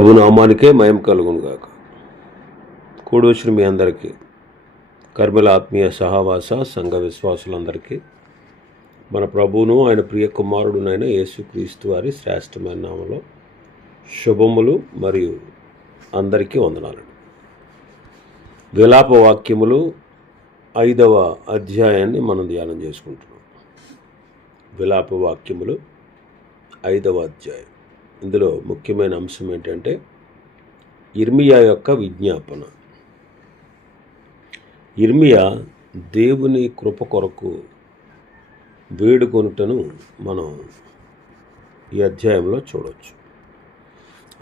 ప్రభు నామానికే మయం కలుగును గాక. కూడి వచ్చిన మీ అందరికీ, కర్మల ఆత్మీయ సహవాస సంఘ విశ్వాసులందరికీ మన ప్రభువును ఆయన ప్రియ కుమారుడునైన యేసుక్రీస్తు వారి శ్రేష్టమైన నామలో శుభములు మరియు అందరికీ వందనాలు. విలాప వాక్యములు 5వ అధ్యాయాన్ని మనం ధ్యానం చేసుకుంటున్నాం. విలాప వాక్యములు 5వ అధ్యాయం. ఇందులో ముఖ్యమైన అంశం ఏంటంటే ఇర్మియా యొక్క విజ్ఞాపన. ఇర్మియా దేవుని కృప కొరకు వేడుకొనుటను మనం ఈ అధ్యాయంలో చూడవచ్చు.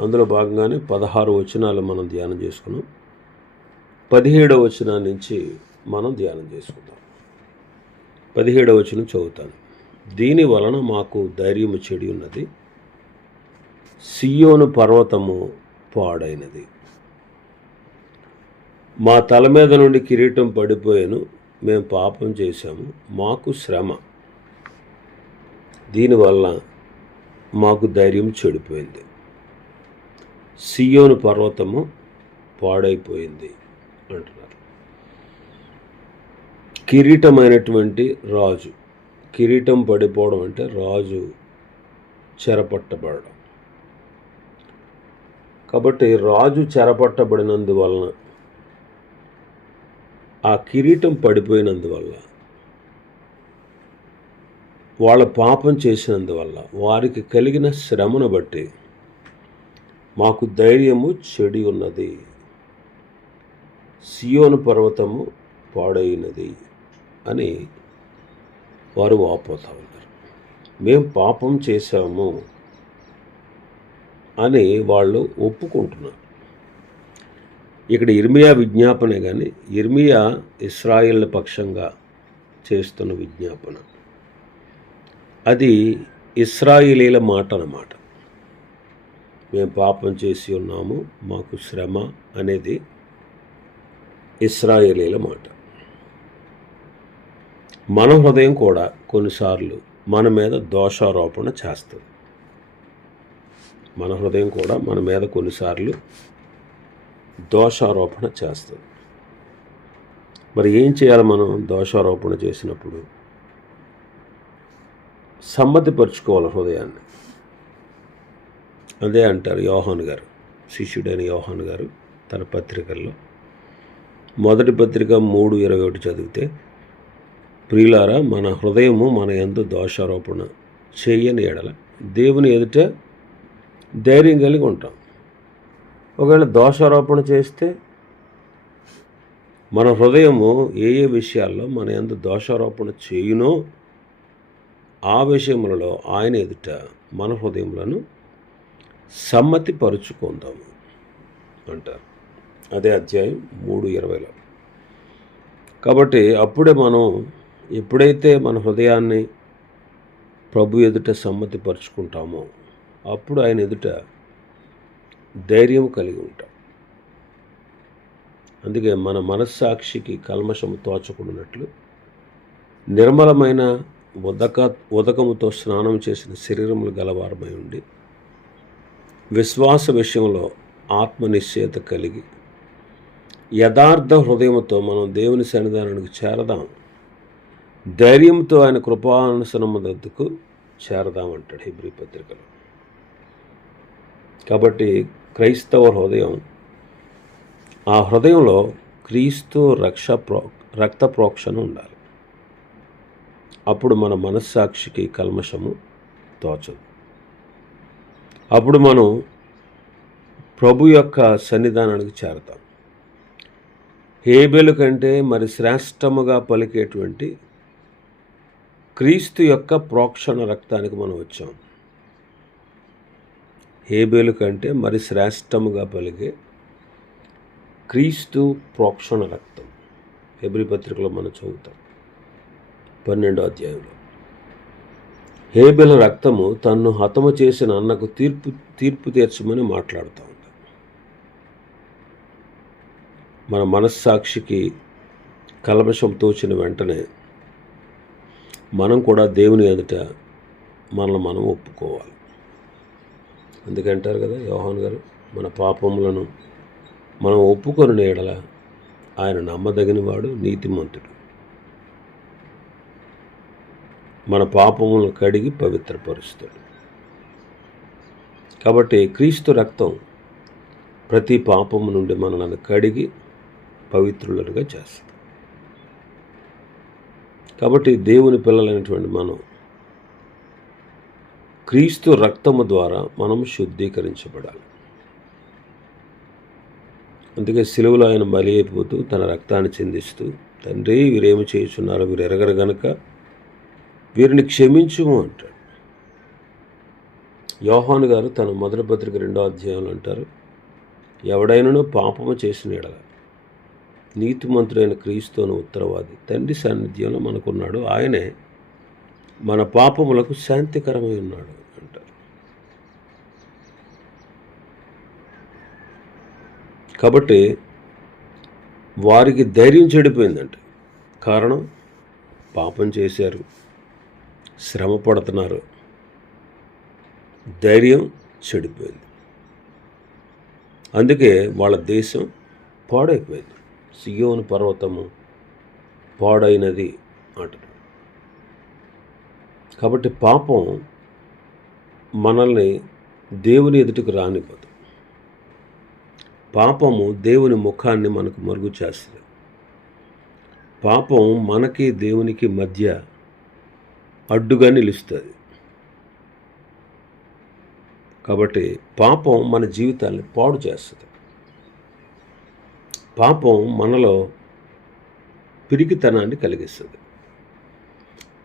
అందులో భాగంగానే 16 వచనాలు మనం ధ్యానం చేసుకున్నాం. 17వ వచనం నుంచి మనం ధ్యానం చేసుకుందాం. 17వ వచనం చదువుతాను. దీని వలన మాకు ధైర్యము చెడి ఉన్నది, సియోను పర్వతము పాడైనది, మా తల మీద నుండి కిరీటం పడిపోయాను, మేము పాపం చేశాము, మాకు శ్రమ, దీనివల్ల మాకు ధైర్యం చెడిపోయింది. సియోను పర్వతము పాడైపోయింది అంటున్నారు. కిరీటమైనటువంటి రాజు, కిరీటం పడిపోవడం అంటే రాజు చెరపట్టబడడం. కాబట్టి రాజు చెరపట్టబడినందువలన, ఆ కిరీటం పడిపోయినందువల్ల, వాళ్ళ పాపం చేసినందువల్ల వారికి కలిగిన శ్రమను బట్టి మాకు ధైర్యము చెడి ఉన్నది, సియోను పర్వతము పాడైనది అని వారు వాపోతా ఉన్నారు. మేము పాపం చేశాము అని వాళ్ళు ఒప్పుకుంటున్నారు. ఇక్కడ ఇర్మియా విజ్ఞాపనే కానీ ఇర్మియా ఇశ్రాయేళ్ల పక్షంగా చేస్తున్న విజ్ఞాపన. అది ఇశ్రాయేలీల మాట అన్నమాట. మేము పాపం చేసి ఉన్నాము, మాకు శ్రమ అనేది ఇశ్రాయేలీల మాట. మన హృదయం కూడా కొన్నిసార్లు మన మీద దోషారోపణ చేస్తుంది. మన హృదయం కూడా మన మీద కొన్నిసార్లు దోషారోపణ చేస్తుంది. మరి ఏం చేయాలి? మనం దోషారోపణ చేసినప్పుడు సమ్మతిపరుచుకోవాలి హృదయాన్ని. అదే అంటారు యోహాను గారు, శిష్యుడైన యోహాను గారు తన పత్రికల్లో. మొదటి పత్రిక 3:21 చదివితే, ప్రియులారా, మన హృదయము మన యందు దోషారోపణ చేయని ఎడల దేవుని ఎదుట ధైర్యం కలిగి ఉంటాం. ఒకవేళ దోషారోపణ చేస్తే మన హృదయము ఏ విషయాల్లో మన యందు దోషారోపణ చేయునో ఆ విషయములలో ఆయన ఎదుట మన హృదయములను సమ్మతిపరుచుకుందాము అంటారు. అదే అధ్యాయం 3:20లో. కాబట్టి అప్పుడే మనం ఎప్పుడైతే మన హృదయాన్ని ప్రభు ఎదుట సమ్మతిపరుచుకుంటామో అప్పుడు ఆయన ఎదుట ధైర్యం కలిగి ఉంటాం. అందుకే మన మనస్సాక్షికి కల్మషము తోచకుండానట్లు నిర్మలమైన ఉదకముతో స్నానం చేసిన శరీరములు గలవారమై ఉండి విశ్వాస విషయంలో ఆత్మనిశ్చయత కలిగి యథార్థ హృదయముతో మనం దేవుని సన్నిధానానికి చేరదాం, ధైర్యంతో ఆయన కృపానుసనము వద్దకు చేరదామంటాడు హెబ్రీ పత్రికలో. కాబట్టి క్రైస్తవ హృదయం, ఆ హృదయంలో క్రీస్తు రక్త ప్రోక్షణ ఉండాలి. అప్పుడు మన మనస్సాక్షికి కల్మషము తోచదు. అప్పుడు మనం ప్రభు యొక్క సన్నిధానానికి చేరతాం. హేబెలు కంటే మరి శ్రేష్టముగా పలికేటువంటి క్రీస్తు యొక్క ప్రోక్షణ రక్తానికి మనం వచ్చాం. హేబెలు కంటే మరి శ్రేష్టముగా పలికే క్రీస్తు ప్రోక్షణ రక్తం హెబ్రీ పత్రికలో మనం చదువుతాం 12వ అధ్యాయంలో. హేబెలు రక్తము తన్ను హతము చేసిన అన్నకు తీర్పు తీర్చమని మాట్లాడుతూ ఉంది. మన మనస్సాక్షికి కల్మషం తోచిన వెంటనే మనం కూడా దేవుని ఎదుట మనల్ని మనం ఒప్పుకోవాలి. అందుకంటారు కదా యోహాను గారు, మన పాపములను మనం ఒప్పుకొని ఎడల ఆయన నమ్మదగినవాడు, నీతిమంతుడు. మన పాపములను కడిగి పవిత్రపరుస్తాడు. కాబట్టి క్రీస్తు రక్తం ప్రతి పాపము నుండి మనల్ని కడిగి పవిత్రులుగా చేస్తుంది. కాబట్టి దేవుని పిల్లలైనటువంటి మనం క్రీస్తు రక్తము ద్వారా మనం శుద్ధీకరించబడాలి. అందుకే సిలువలో ఆయన బలి అయిపోతూ తన రక్తాన్ని చిందిస్తూ, తండ్రి వీరేమి చేయుచున్నారో వీరు ఎరగరు గనుక వీరిని క్షమించుము అంటాడు. యోహాను గారు తన మొదటి పత్రిక 2వ అధ్యాయంలో అంటారు, ఎవడైనను పాపము చేసిన ఎడల నీతిమంతుడైన క్రీస్తును ఉత్తరవాది తండ్రి సాన్నిధ్యంలో మనకున్నాడు, ఆయనే మన పాపములకు శాంతికరమై ఉన్నాడు అంటారు. కాబట్టి వారికి ధైర్యం చెడిపోయిందంట. కారణం, పాపం చేశారు, శ్రమ పడుతున్నారు, ధైర్యం చెడిపోయింది. అందుకే వాళ్ళ దేశం పాడైపోయింది. సియోను పర్వతము పాడైనది అంటారు. కాబట్టి పాపం మనల్ని దేవుని ఎదుటికి రానివ్వదు. పాపము దేవుని ముఖాన్ని మనకు మరుగు చేస్తుంది. పాపం మనకి దేవునికి మధ్య అడ్డుగా నిలుస్తుంది. కాబట్టి పాపం మన జీవితాన్ని పాడు చేస్తుంది. పాపం మనలో పిరికితనాన్ని కలిగిస్తుంది.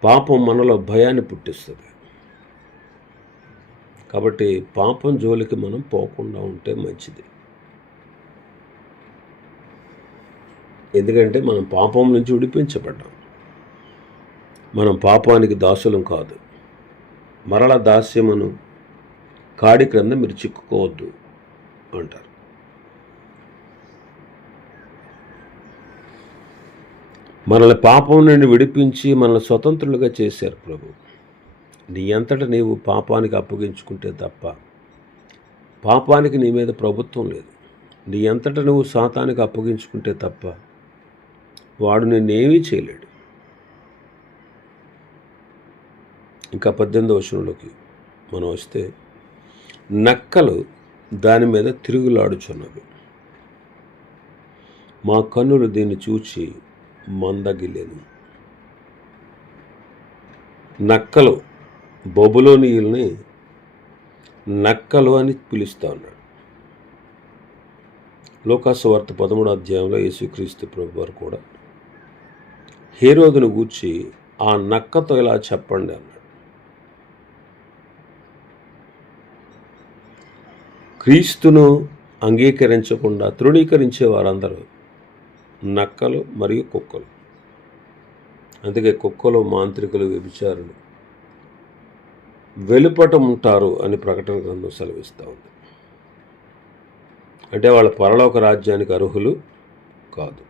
పాపం మనలో భయాన్ని పుట్టిస్తుంది. కాబట్టి పాపం జోలికి మనం పోకుండా ఉంటే మంచిది. ఎందుకంటే మనం పాపం నుంచి విడిపించబడ్డాం. మనం పాపానికి దాసులం కాదు. మరల దాస్యమును కాడి క్రింద మీరు చిక్కుకోవద్దు అంటారు. మనల్ని పాపం నుండి విడిపించి మనల్ని స్వతంత్రులుగా చేశారు ప్రభు. నీ అంతటా నీవు పాపానికి అప్పగించుకుంటే తప్ప పాపానికి నీ మీద ప్రభుత్వం లేదు. నీ అంతటా నువ్వు సాతానికి అప్పగించుకుంటే తప్ప వాడు నిన్నేమీ చేయలేడు. ఇంకా 18వ వచనంలోకి మనం వస్తే, నక్కలు దాని మీద తిరుగులాడుచున్నవి, మా కన్నులు దీన్ని చూచి మందగిలేను. నక్కలు, బబులోనీయుల్ని నక్కలు అని పిలుస్తూ ఉన్నాడు. లూకాసు వార్త 13వ అధ్యాయంలో యేసుక్రీస్తు ప్రభు వారు కూడా హేరోదును గూర్చి ఆ నక్కతో ఇలా చెప్పండి అన్నాడు. క్రీస్తును అంగీకరించకుండా తృణీకరించే వారందరూ నక్కలు మరియు కుక్కలు. అందుకే కుక్కలు, మాంత్రికులు, వ్యభిచారులు వెలుపట ఉంటారు అని ప్రకటన గ్రంథం సెలవిస్తూ ఉంది. అంటే వాళ్ళ పరలోక రాజ్యానికి అర్హులు కాదు.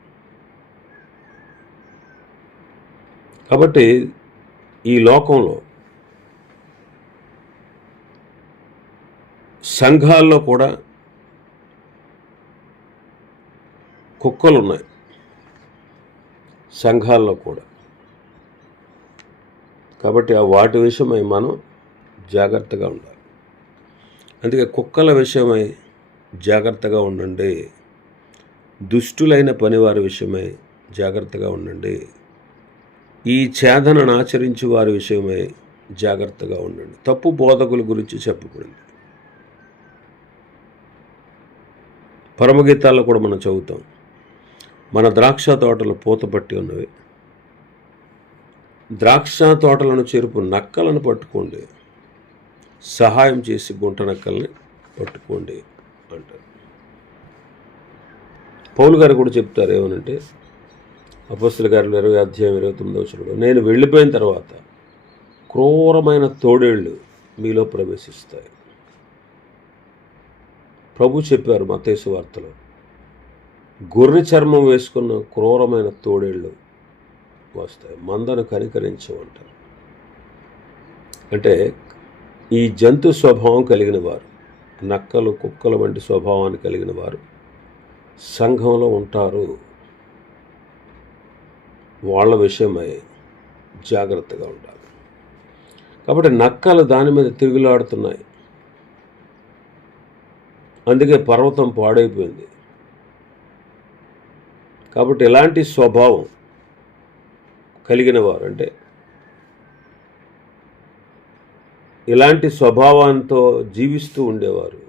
కాబట్టి ఈ లోకంలో సంఘాల్లో కూడా కుక్కలు ఉన్నాయి. సంఘాల్లో కూడా. కాబట్టి ఆ వాటి విషయమై మనం జాగ్రత్తగా ఉండాలి. అందుకే కుక్కల విషయమై జాగ్రత్తగా ఉండండి. దుష్టులైన పనివారి విషయమై జాగ్రత్తగా ఉండండి. ఈ ఛేదనను ఆచరించి వారి విషయమై జాగ్రత్తగా ఉండండి. తప్పు బోధకుల గురించి చెప్పబడింది. పరమగీతాల్లో కూడా మనం చదువుతాం, మన ద్రాక్ష తోటలు పూత పట్టి ఉన్నవి, ద్రాక్ష తోటలను చెరుపు నక్కలను పట్టుకోండి, సహాయం చేసి గుంట నక్కల్ని పట్టుకోండి అంటారు. పౌలు గారు కూడా చెప్తారు ఏమనంటే, అపొస్తలుల కార్యాలు 20వ అధ్యాయం 29వ వచనంలో, నేను వెళ్ళిపోయిన తర్వాత క్రూరమైన తోడేళ్ళు మీలో ప్రవేశిస్తాయి. ప్రభు చెప్పారు మత్తయి సువార్తలో, గొర్రె చర్మం వేసుకున్న క్రూరమైన తోడేళ్ళు వస్తాయి, మందను కనికరించమంటారు. అంటే ఈ జంతు స్వభావం కలిగిన వారు, నక్కలు కుక్కల వంటి స్వభావాన్ని కలిగిన వారు సంఘంలో ఉంటారు. వాళ్ళ విషయమై జాగ్రత్తగా ఉండాలి. కాబట్టి నక్కలు దాని మీద తిరుగులాడుతున్నాయి. అందుకే పర్వతం పాడైపోయింది. కాబట్టి ఎలాంటి స్వభావం కలిగిన వారు, అంటే ఇలాంటి స్వభావంతో జీవిస్తూ ఉండేవారు,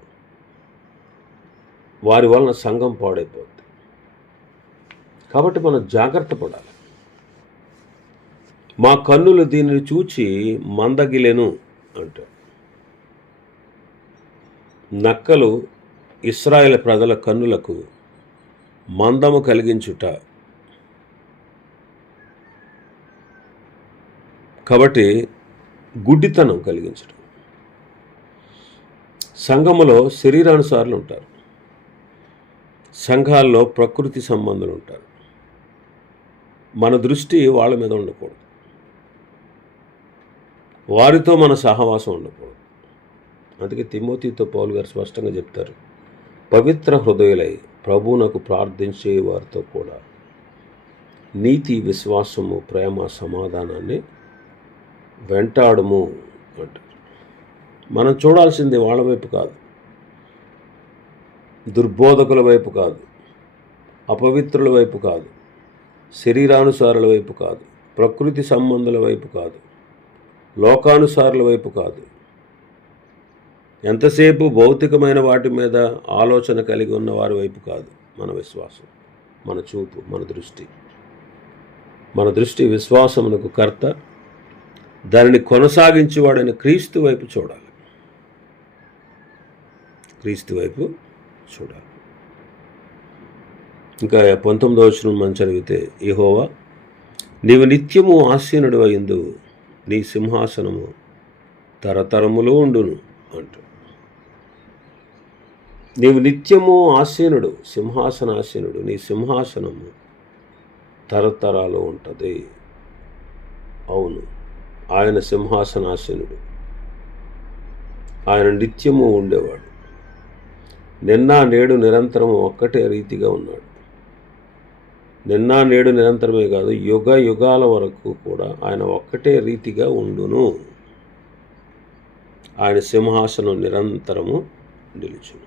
వారి వలన సంఘం పాడైపోతుంది. కాబట్టి మనం జాగ్రత్త పడాలి. మా కన్నులు దీనిని చూచి మందగిలెను అంటాడు. నక్కలు ఇశ్రాయేలు ప్రజల కన్నులకు మందము కలిగించుట. కాబట్టి గుడ్డితనం కలిగించడం. సంఘములో శరీరానుసారులు ఉంటారు, సంఘాల్లో ప్రకృతి సంబంధులు ఉంటారు. మన దృష్టి వాళ్ళ మీద ఉండకూడదు, వారితో మన సహవాసం ఉండకూడదు. అందుకే తిమోతితో పౌలు గారు స్పష్టంగా చెప్తారు, పవిత్ర హృదయులై ప్రభువునకు ప్రార్థించే వారితో కూడా నీతి, విశ్వాసము, ప్రేమ, సమాధానాన్ని వెంటాడము అంటారు. మనం చూడాల్సింది వాళ్ళ వైపు కాదు, దుర్బోధకుల వైపు కాదు, అపవిత్రుల వైపు కాదు, శరీరానుసారుల వైపు కాదు, ప్రకృతి సంబంధుల వైపు కాదు, లోకానుసారుల వైపు కాదు. ఎంతసేపు భౌతికమైన వాటి మీద ఆలోచన కలిగి ఉన్న వారి వైపు కాదు మన విశ్వాసం, మన చూపు, మన దృష్టి విశ్వాసమునకు కర్త, దానిని కొనసాగించేవాడైన క్రీస్తు వైపు చూడాలి. క్రీస్తు వైపు చూడాలి. ఇంకా 19వ వచనం మనం చదివితే, యెహోవా నీవు నిత్యము ఆసీనుడు అయిందువు, నీ సింహాసనము తరతరములో ఉండును అంటూ. నీవు నిత్యము ఆసీనుడు, సింహాసనాసీనుడు, నీ సింహాసనము తరతరాలు ఉంటుంది. అవును, ఆయన సింహాసనాసీనుడు, ఆయన నిత్యము ఉండేవాడు. నిన్న నేడు నిరంతరము ఒక్కటే రీతిగా ఉన్నాడు. నిన్న నేడు నిరంతరమే కాదు, యుగ యుగాల వరకు కూడా ఆయన ఒక్కటే రీతిగా ఉండును. ఆయన సింహాసనం నిరంతరము నిలుచును.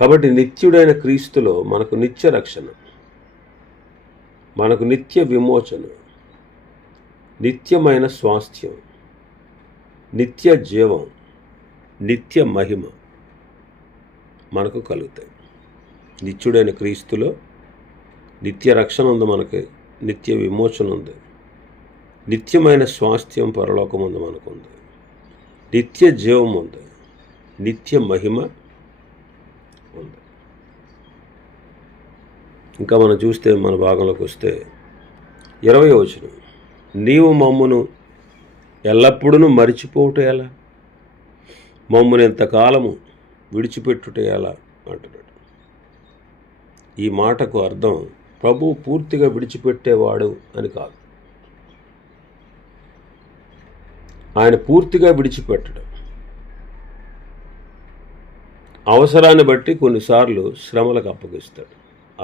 కాబట్టి నిత్యుడైన క్రీస్తులో మనకు నిత్య రక్షణ, మనకు నిత్య విమోచన, నిత్యమైన స్వాస్థ్యం, నిత్య జీవం, నిత్య మహిమ మనకు కలుగుతాయి. నిత్యుడైన క్రీస్తులో నిత్య రక్షణ ఉంది, మనకి నిత్య విమోచన ఉంది, నిత్యమైన స్వాస్థ్యం పరలోకం ఉంది, మనకుంది నిత్య జీవం ఉంది, నిత్య మహిమ ఉంది. ఇంకా మనం చూస్తే మన భాగంలోకి వస్తే 20వ వచనం, నీవు మమ్మును ఎల్లప్పుడూ మరిచిపోవుట ఎలా, మమ్మును ఎంతకాలము విడిచిపెట్టుట ఎలా అంటున్నాడు. ఈ మాటకు అర్థం ప్రభువు పూర్తిగా విడిచిపెట్టేవాడు అని కాదు. ఆయన పూర్తిగా విడిచిపెట్టడం, అవసరాన్ని బట్టి కొన్నిసార్లు శ్రమలకు అప్పగిస్తాడు.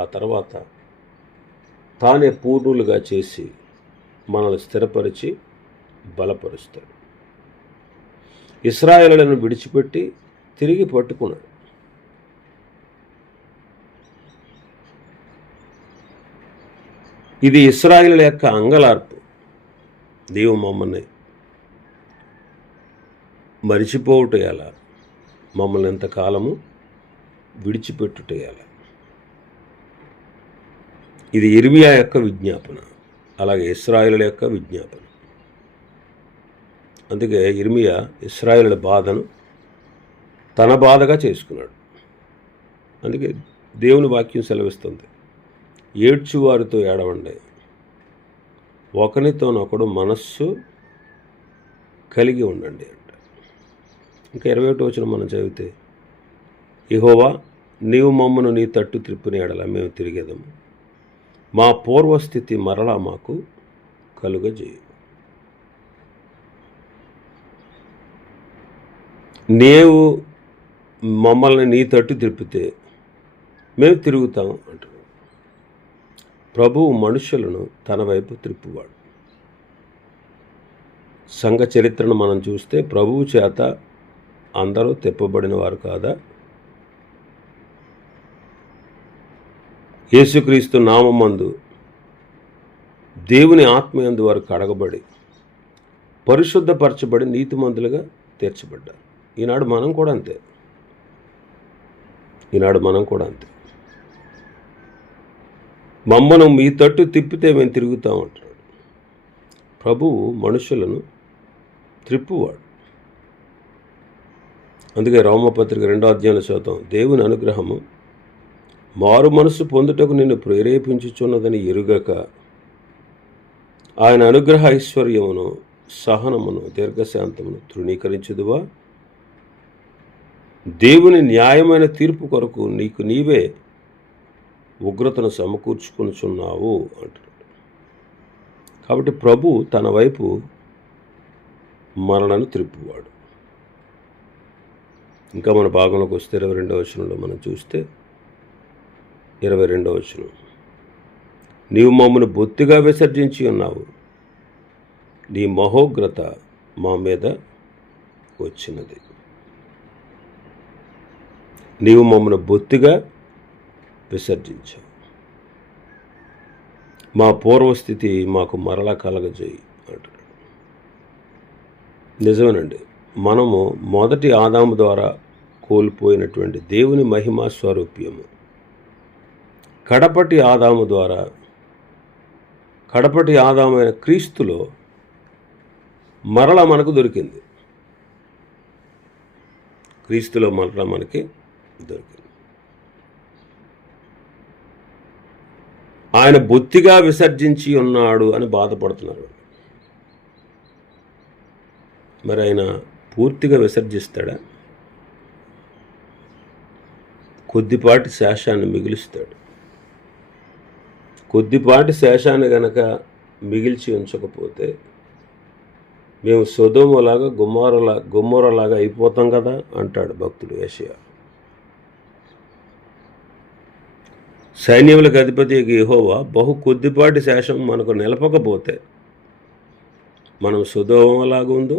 ఆ తర్వాత తానే పూర్ణులుగా చేసి మనల్ని స్థిరపరిచి బలపరుస్తాడు. ఇశ్రాయేలులను విడిచిపెట్టి తిరిగి పట్టుకున్నాడు. ఇది ఇశ్రాయేలు యొక్క అంగలార్పు. నీవు మమ్మల్ని మరిచిపోవుట ఎలా, మమ్మల్ని ఎంతకాలము విడిచిపెట్టుట ఎలా. ఇది ఇర్మియా యొక్క విజ్ఞాపన, అలాగే ఇశ్రాయేలుల యొక్క విజ్ఞాపన. అందుకే ఇర్మియా ఇశ్రాయేలుల బాధను తన బాధగా చేసుకున్నాడు. అందుకే దేవుని వాక్యం సెలవిస్తుంది, ఏడ్చువారితో ఏడవండి, ఒకరితోనొకడు మనస్సు కలిగి ఉండండి అంట. ఇంకా 21వ వచనం మనం చదివితే, యెహోవా నీవు మమ్మను నీ తట్టు త్రిప్పిన ఎడల మేము తిరిగేదము, మా పూర్వస్థితి మరలా మాకు కలుగజేయు. నీవు మమ్మల్ని నీ తట్టు తిప్పితే మేము తిరుగుతాం అంటున్నాడు. ప్రభువు మనుషులను తన వైపు త్రిప్పువాడు. సంఘ చరిత్రను మనం చూస్తే ప్రభువు చేత అందరూ తిప్పబడిన వారు కాదా? యేసుక్రీస్తు నామమందు దేవుని ఆత్మయందు వారు కడగబడి పరిశుద్ధపరచబడి నీతిమంతులుగా తీర్చబడ్డారు. ఈనాడు మనం కూడా అంతే. మమ్మను మీ తట్టు తిప్పితే మేము తిరుగుతాం అంటున్నాడు. ప్రభువు మనుషులను త్రిప్పువాడు. అందుకే రోమపత్రిక 2వ అధ్యాయంలో చదువుతాం, దేవుని అనుగ్రహము మారు మనసు పొందుటకు నిన్ను ప్రేరేపించుచున్నదని ఎరుగక ఆయన అనుగ్రహ ఐశ్వర్యమును సహనమును దీర్ఘశాంతమును తృణీకరించుదువా? దేవుని న్యాయమైన తీర్పు కొరకు నీకు నీవే ఉగ్రతను సమకూర్చుకొనుచున్నావు అంటున్నాడు. కాబట్టి ప్రభు తన వైపు మనలను త్రిప్పువాడు. ఇంకా మన భాగంలోకి వస్తే 22వ వచనంలో మనం చూస్తే 22వ వచనం, నీవు మమ్మను బొత్తిగా విసర్జించి ఉన్నావు, నీ మహోగ్రత మా మీద వచ్చినది. నీవు మమ్మను బొత్తిగా విసర్జించావు, మా పూర్వస్థితి మాకు మరలా కలగజేయి అంటున్నాడు. నిజమేనండి, మనము మొదటి ఆదాము ద్వారా కోల్పోయినటువంటి దేవుని మహిమా స్వరూప్యము కడపటి ఆదామైన క్రీస్తులో మరలా మనకు దొరికింది. ఆయన బొత్తిగా విసర్జించి ఉన్నాడు అని బాధపడుతున్నారు. మరి ఆయన పూర్తిగా విసర్జిస్తాడా? కొద్దిపాటి శేషాన్ని మిగులుస్తాడు. కొద్దిపాటి శేషాన్ని గనక మిగిల్చి ఉంచకపోతే మేము సొదొమలాగా గొమొర్రాలాగా అయిపోతాం కదా అంటాడు భక్తుడు యెషయా. సైన్యములకు అధిపతి యెహోవా బహు కొద్దిపాటి శేషం మనకు నిలపకపోతే మనం సొదొమలాగా ఉందో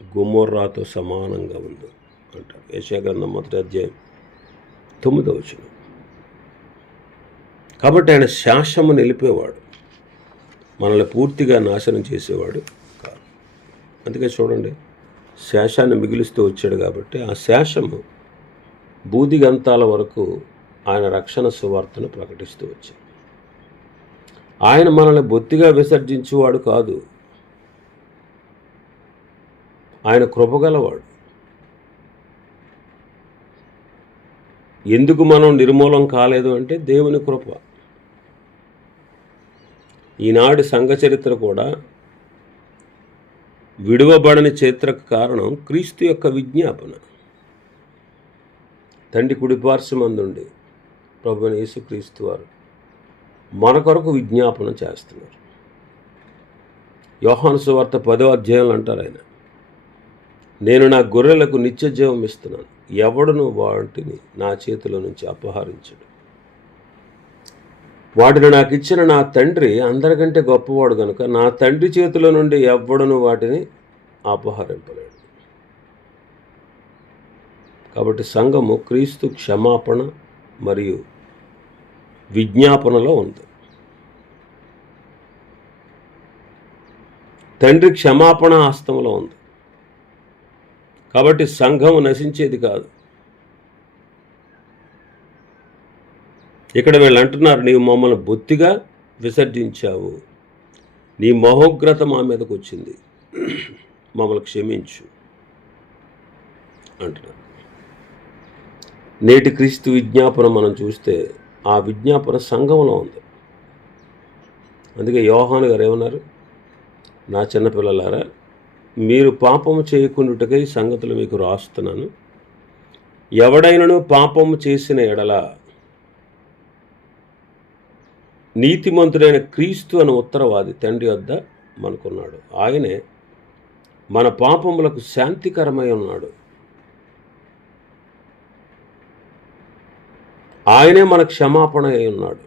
గొమొర్రాతో సమానంగా ఉందో అంటాడు. యెషయా గ్రంథం 1వ అధ్యాయం 9వ వచనం. కాబట్టి ఆయన శాసము నిలిపేవాడు, మనల్ని పూర్తిగా నాశనం చేసేవాడు కాదు. అందుకే చూడండి, శేషాన్ని మిగిలిస్తూ వచ్చాడు కాబట్టి ఆ శేషము బూదిగంతాల వరకు ఆయన రక్షణ సువార్తను ప్రకటిస్తూ వచ్చాడు. ఆయన మనల్ని బొత్తిగా విసర్జించేవాడు కాదు, ఆయన కృపగలవాడు. ఎందుకు మనం నిర్మూలం కాలేదు అంటే దేవుని కృప. ఈనాడు సంఘ చరిత్ర కూడా విడువబడని చరిత్రకు కారణం క్రీస్తు యొక్క విజ్ఞాపన. తండ్రి కుడిపార్శ్వమందుండి ప్రభువైన యేసుక్రీస్తు వారు మన కొరకు విజ్ఞాపన చేస్తున్నారు. యోహాను సువార్త 10వ అధ్యాయంలో అంటారు ఆయన, నేను నా గొర్రెలకు నిత్య జీవం ఇస్తున్నాను, ఎవడును వాటిని నా చేతిలో నుంచి అపహరించడు. వాటిని నాకు ఇచ్చిన నా తండ్రి అందరికంటే గొప్పవాడు కనుక నా తండ్రి చేతిలో నుండి ఎవ్వడును వాటిని అపహరింపలేడు. కాబట్టి సంఘము క్రీస్తు క్షమాపణ మరియు విజ్ఞాపనలో ఉంది. తండ్రి క్షమాపణ హస్తంలో ఉంది. కాబట్టి సంఘము నశించేది కాదు. ఇక్కడ వీళ్ళు అంటున్నారు, నీవు మమ్మల్ని బొత్తిగా విసర్జించావు, నీ మహోగ్రత మా మీదకు వచ్చింది, మమ్మల్ని క్షమించు అంటున్నారు. నేటి క్రీస్తు విజ్ఞాపన మనం చూస్తే ఆ విజ్ఞాపన సంఘంలో ఉంది. అందుకే యోహాను గారు ఏమన్నారు, నా చిన్నపిల్లలారా, మీరు పాపము చేయకుండాటకై సంగతులు మీకు రాస్తున్నాను. ఎవడైనను పాపము చేసిన ఎడల నీతిమంతుడైన క్రీస్తు అనే ఉత్తరవాది తండ్రి వద్ద మనకున్నాడు. ఆయనే మన పాపములకు శాంతికరమై ఉన్నాడు. ఆయనే మన క్షమాపణ అయి ఉన్నాడు.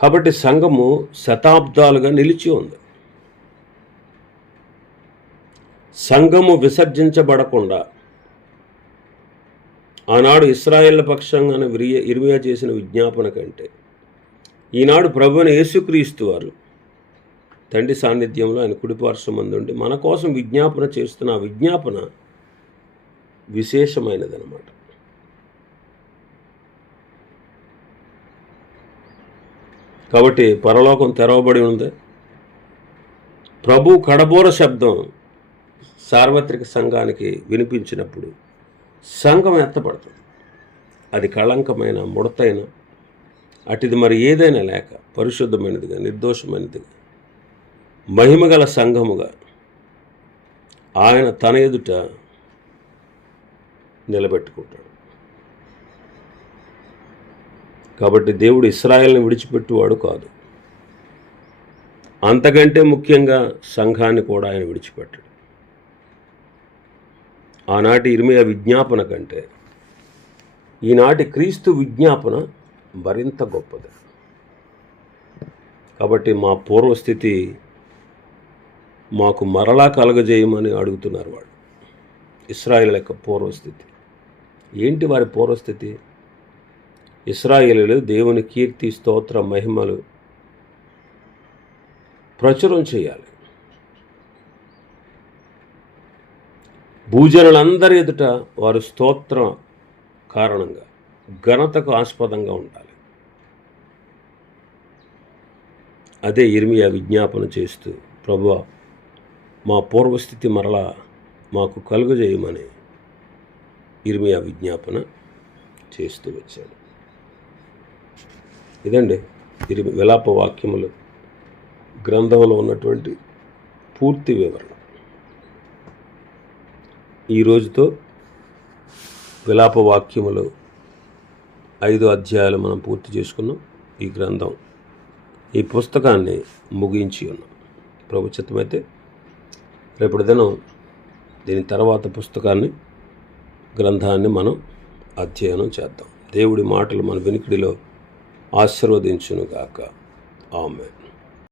కాబట్టి సంఘము శతాబ్దాలుగా నిలిచి ఉంది. సంఘము విసర్జించబడకుండా ఆనాడు ఇశ్రాయేళ్ల పక్షంగా ఇర్మియా చేసిన విజ్ఞాపన కంటే ఈనాడు ప్రభువైన యేసుక్రీస్తు వారు తండ్రి సాన్నిధ్యంలో ఆయన కుడిపార్శ్వమందు ఉండి మన కోసం విజ్ఞాపన చేస్తున్న ఆ విజ్ఞాపన విశేషమైనదన్నమాట. కాబట్టి పరలోకం తెరవబడి ఉంది. ప్రభు కడబోర శబ్దం సార్వత్రిక సంఘానికి వినిపించినప్పుడు సంఘం ఎత్తపడుతుంది. అది కళంకమైన, ముడతైన, అటిది మరి ఏదైనా లేక పరిశుద్ధమైనదిగా, నిర్దోషమైనదిగా, మహిమగల సంఘముగా ఆయన తన ఎదుట నిలబెట్టుకుంటాడు. కాబట్టి దేవుడు ఇశ్రాయేలుని విడిచిపెట్టువాడు కాదు. అంతకంటే ముఖ్యంగా సంఘాన్ని కూడా ఆయన విడిచిపెట్టాడు. ఆనాటి ఇర్మియా విజ్ఞాపన కంటే ఈనాటి క్రీస్తు విజ్ఞాపన మరింత గొప్పది. కాబట్టి మా పూర్వస్థితి మాకు మరలా కలగజేయమని అడుగుతున్నారు వాళ్ళు. ఇశ్రాయేలు యొక్క పూర్వస్థితి ఏంటి? వారి పూర్వస్థితి ఇశ్రాయేలీయులు దేవుని కీర్తి, స్తోత్ర, మహిమలు ప్రచురం చేయాలి. భూజనులందరి ఎదుట వారు స్తోత్రం కారణంగా ఘనతకు ఆస్పదంగా ఉండాలి. అదే ఇర్మియా విజ్ఞాపన చేస్తూ ప్రభువా మా పూర్వస్థితి మరలా మాకు కలుగజేయమని ఇర్మియా విజ్ఞాపన చేస్తూ వచ్చాడు. ఇదండి విలాప వాక్యములు గ్రంథంలో ఉన్నటువంటి పూర్తి వివరణ. ఈ రోజుతో విలాప వాక్యములు 5 అధ్యాయాలు మనం పూర్తి చేసుకున్నాం. ఈ గ్రంథం, ఈ పుస్తకాన్ని ముగించి ఉన్నాం. ప్రభు చిత్తమైతే రేపటి దినం దీని తర్వాత పుస్తకాన్ని, గ్రంథాన్ని మనం అధ్యయనం చేద్దాం. దేవుడి మాటలు మన వెనుకడిలో ఆశీర్వదించునుగాక. ఆమేన్.